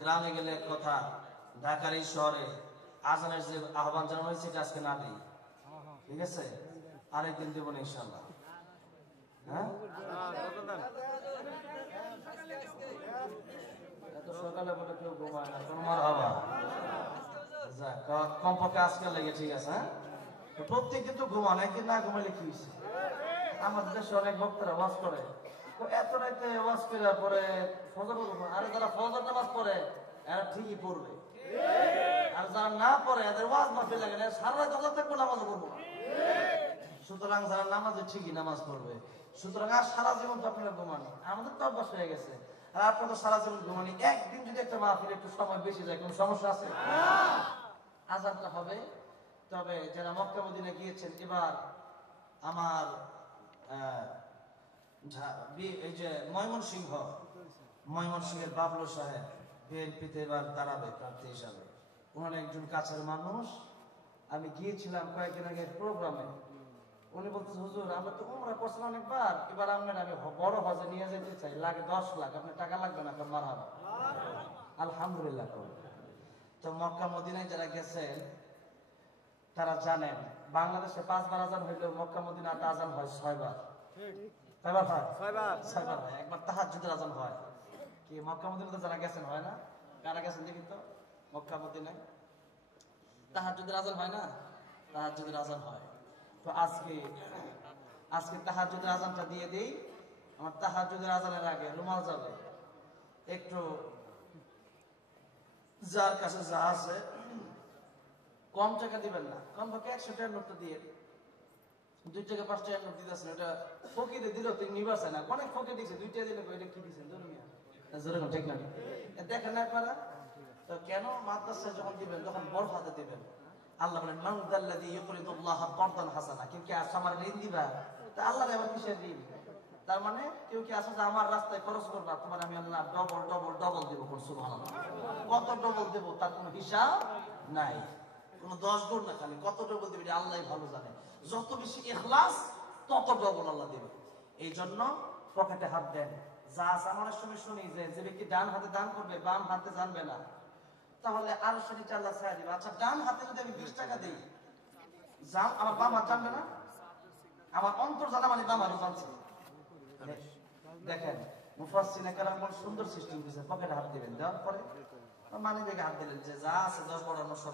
গ্রামে গেলে কথা, ঢাকার এই শহরে আজানের যে আহ্বান জানানো হয়েছে আজকে না দিই, ঠিক আছে? আরেকদিন দেবো না ইনশাল্লাহ। হ্যাঁ, এত সকালে বলে কেউ ঘুমায় না, তোমার হবা কমপক্ষে আজকে লেগে, ঠিক আছে? হ্যাঁ, প্রত্যেকদিন তো ঘুমান, একদিন না ঘুমাইলে কি হয়েছে? আমাদের দেশে অনেক ভক্তরা ওয়াজ করে, এত রাইতে ওয়াজ করার পরে ফজর, আরে যারা ফজর নামাজ পড়ে এরা ঠিকই পড়বে, আর যারা না পড়ে এদের ওয়াজ মাফি লাগে না, সারা রাত ওয়াজ থাকবো, নামাজও পড়বো না। সুতরাং যারা নামাজে ঠিকই নামাজ পড়বে। সুতরাং আর সারা জীবন তো আপনারা ঘুমানি, আমাদের তো অভ্যাস হয়ে গেছে, আর আপনার তো সারা জীবন ঘুমানি। একদিন যদি একটা মাহফিল একটু সময় বেশি যায়, কোনো সমস্যা আছে? আজানটা হবে। তবে যারা মক্কা মদিনা গিয়েছেন, এবার আমার এই যে ময়মনসিংহের বাবলু সাহেব বিএনপিতে এবার দাঁড়াবে প্রার্থী হিসাবে। ওনার একজন কাছের মানুষ, আমি গিয়েছিলাম কয়েকদিন আগে প্রোগ্রামে, উনি বলতেছে, হুজুর আমরা তো উমরা করছিলাম অনেকবার, এবার আপনার আমি বড় হজে নিয়ে যেতে চাই, লাগে 10 লাখ, আপনার টাকা লাগবে না? মারহাবা, আলহামদুলিল্লাহ। তো মক্কা মদিনায় যারা গেছেন তারা জানেন, বাংলাদেশে 5 বার আজান হইলেও মক্কা মদিনাতে আজান হয় 6 বার। কয়বার হয়? 6 বার হয়। একবার তাহাজ্জুদের আজান হয়। কি মক্কা মদিনাতে যারা গেছেন হয় না? কারা গেছেন দেখি তো মক্কা মদিনায়? তাহাজ্জুদের আজান হয় না? তাহাজ্জুদের আজান হয়। তো আজকে তাহাজ্জুদের আজানটা দিয়ে দেই। আমার তাহাজ্জুদের আজানের আগে রুমাল যাবে, একটু যার কাছে যা আছে, কম টাকা দিবেন না, কম পক্ষে 100 টাকার নোটটা দিয়ে, 2 টাকা 5 টাকার নোট দিতেছেন, এটা ফকিরে দিল তো নিবার চায় না, অনেক ফকির দিচ্ছে, 2 টাকা দিলে এটা কি দিচ্ছেন ঠিক না? দেখেন না আপনারা তো, কেন মাদ্রাসায় যখন দিবেন তখন বড় হাতে দিবেন। আল্লাহ বলেন, মান যাল্লাযী ইউকরিদুল্লাহ কারদান হাসানা, কেউ কি আসে আমার ঋণ দিবা? তা আল্লাহ আবার কিসের ঋণ? তার মানে কেউ কি আসে যে আমার রাস্তায় খরচ করবা, তোমার আমি আল্লাহ ডবল ডবল ডবল দেবো। সুবহানাল্লাহ, কত ডবল দেবো তার কোনো হিসাব নাই, কোনো 10 গুণ না, খালি কত ডবল দিবে আল্লাহ ভালো জানে। যত বেশি ইখলাস তত ডবল আল্লাহ দেবে। এই জন্য পকেটে হাত দেন। যা আমার সময় শুনি যে ব্যক্তি ডান হাতে দান করবে বাম হাতে জানবে না, তাহলে আরো শরীরটা আল্লাহ ছায়া দিবে। আচ্ছা, ডান হাতে যদি আমি 20 টাকা দিই, আমার বাম হাত জানবে না? আমার অন্তর জানা মানে বাম হাত জানছে। দেখেন মুফাসসিরিনে কেরাম কোন সুন্দর সিস্টেম দিয়েছে, পকেটে হাত দিবেন, দেওয়ার পরে মানি ব্যাগে হাত দিলেন, যে যা আছে 10 বড় সব